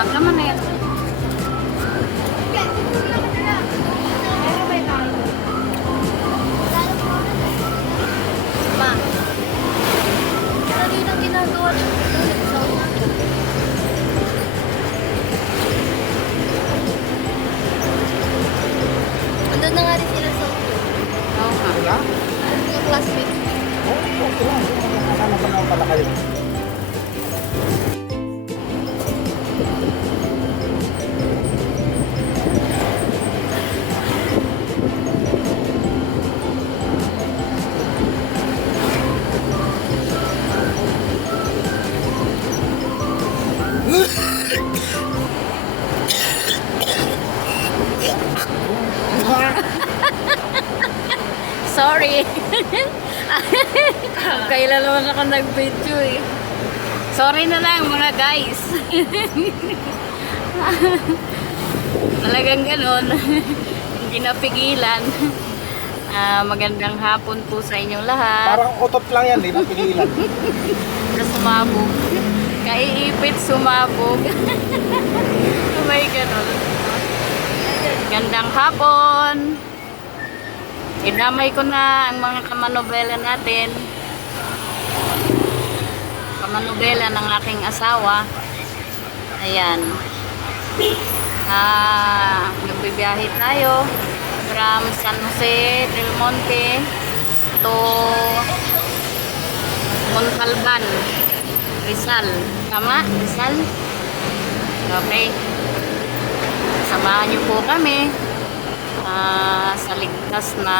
Naman na yan. Ma, kanina ginagawa ng andun na nga rin sila sa oo nga. Wala? Yung classmate. Oo, okay lang. Nakakala pa naman pala kayo. Sorry. Kailan naman ako nag-video eh. Sorry na lang mga guys. Talagang ganon. Hindi napigilan. Magandang hapon po sa inyong lahat. Parang utot lang yan, di ba? Pigilan. Sumabog. Kaiipit sumabog. May ganon. Gandang hapon. Idamay ko na ang mga kamanobela natin. Kamanobela ng aking asawa. Ayan. Nagbibiyahe tayo from San Jose del Monte to Montalban, Rizal. Tama? Rizal? Okay. Samahan niyo po kami sa ligtas na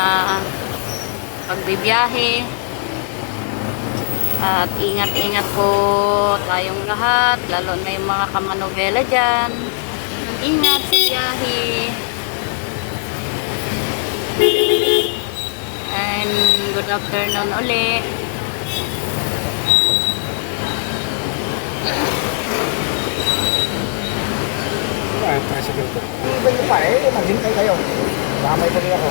pagbibiyahe. At ingat-ingat po tayong lahat, lalo na yung mga kamanobela dyan. Ingat sa biyahe. And good afternoon ulit. Ay, tricycle ko. Iba niyo pa eh, maghintay kayo. Damay pa rin ako.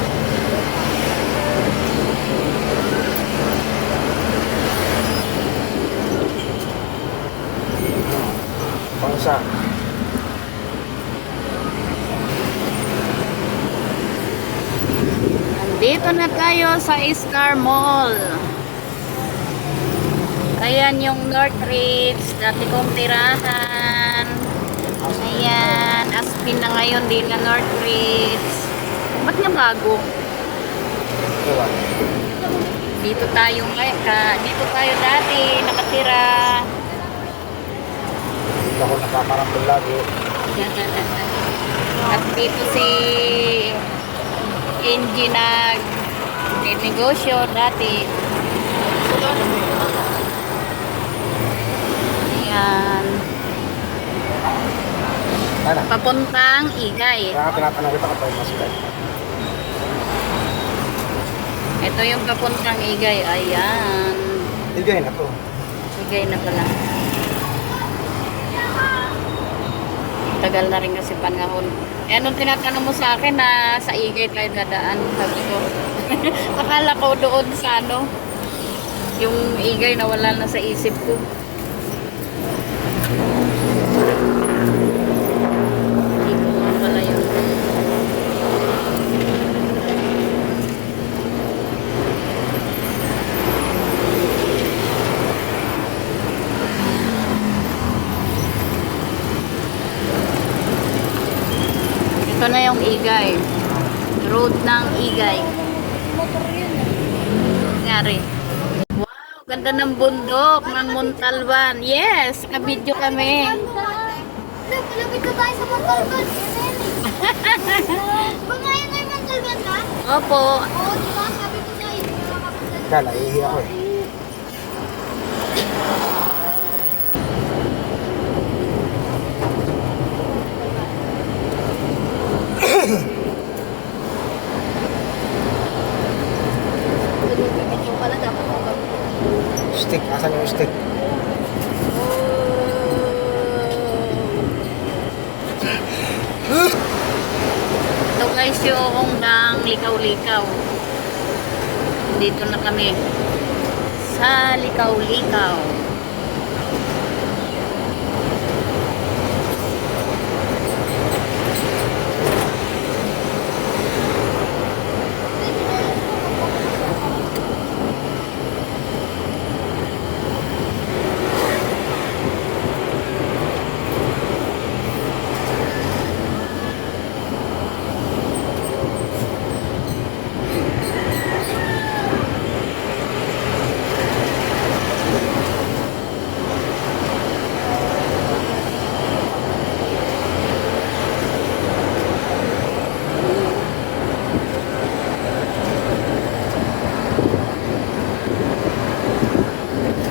Bangsa. Dito na tayo sa Star Mall. Ayan yung Northridge, dati kong tirahan. Ayan, Aspin na ngayon din na Northridge. Ba't nga bago? Diba? Dito tayo dito tayo dati nakatira. Hindi ako nakakarambol lagi. At dito si Angie nag-negosyo dati. Ayan. Ano? Papuntang Igay. Kaya tinatanong kita kapag mas guys. Ito yung papuntang Igay. Ayan. Igay na to. Igay na pala. Tagal na rin kasi panahon. Eh, anong tinatanong mo sa akin na sa Igay tayo dadaan? Sabi ko. Akala ko doon sa ano. Yung Igay na wala na sa isip ko. Dito nga pala yun. Ito na yung Igay. Road ng Igay. Nangyari. Wow, ganda ng bundok ng Montalban. Yes, nakabidyo kami. Malapit na tayo sa Montalban. Kumain na yung Montalban ka? Opo. Oo, diba? Sabi ko sa iyo, makakapunta na. Kaya naiihi ako eh. yung ng likaw-likaw. Dito na kami sa likaw-likaw.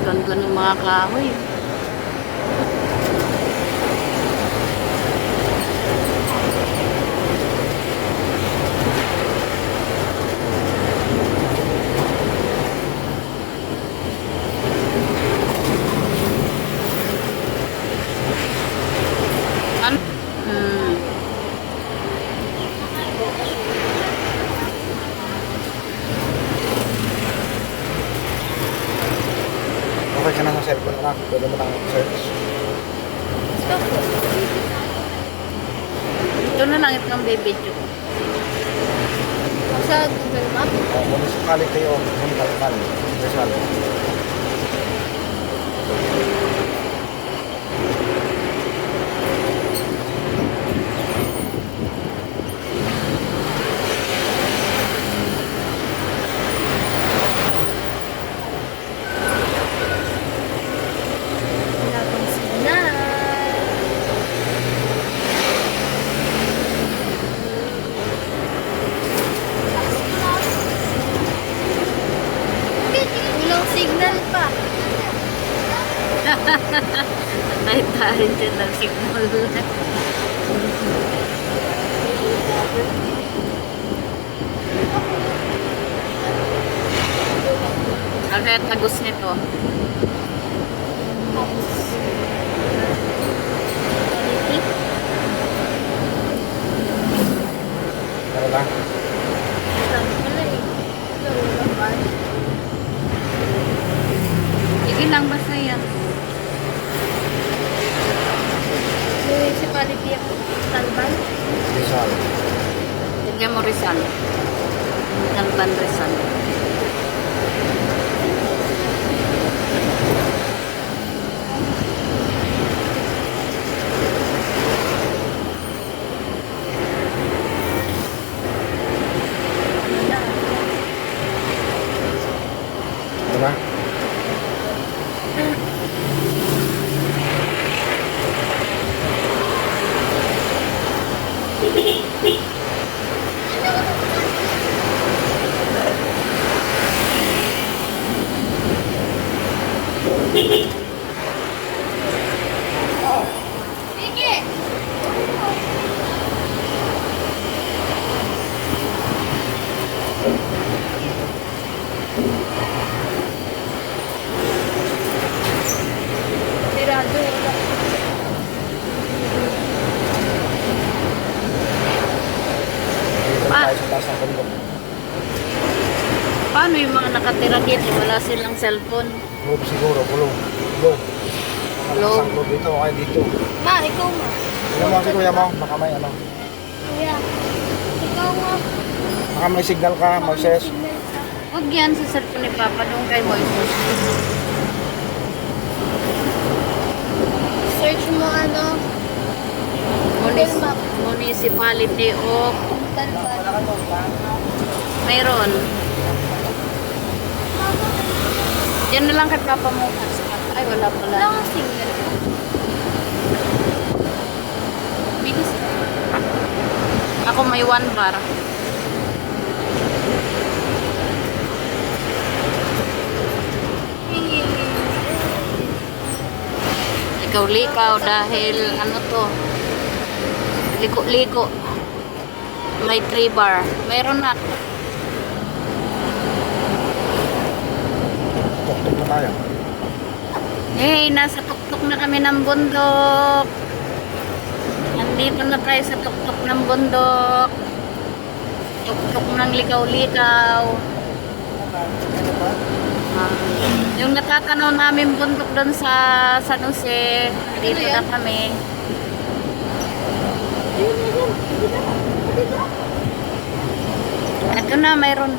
Ganda ng mga kahoy. Ano? Okay ka na sa cellphone na. Pwede mo nang search. Stop po. Ito na lang itong bibidyo. Sa Google Map. Municipality of Montalban, Rizal. Wala pang signal. Walang signal pa. Tayo-tayo dyan ng signal. Ang kaya tagos nito. Ano lang? Sige lang, basta yan. Municipality of Talban. Rizal. Tignan mo Rizal. Talban Rizal. Ano na? Sige! Tirado. Dito tayo sa taas ng bundok. Paano yung mga nakatira dito? Wala silang cellphone. Globe siguro, globe. Globe. Globe. Isang globe dito o kaya dito. Ma, ikaw nga. Ano mo si kuya mo? Baka may ano. Kuya. Ikaw nga. Baka may signal ka, Moises. Signal ka. Huwag yan sa cellphone ni Papa doon kay Moises. Search mo ano. Municipality of Talban. mayroon. Yan na lang kay Papa mo. Ay, wala pala. Wala kang signal. Bilis. Ako may 1 bar. Likaw-likaw dahil ano to, liko-liko. May 3 bar. Mayroon na. Tuk-tuk na tayo. Hey, nasa tuktok na kami ng bundok. Nandito na tayo sa tuktok ng bundok. tuktok ng likaw-likaw. Ah, yung natatanaw namin bundok doon sa San Jose, dito na kami. Ito na, mayroon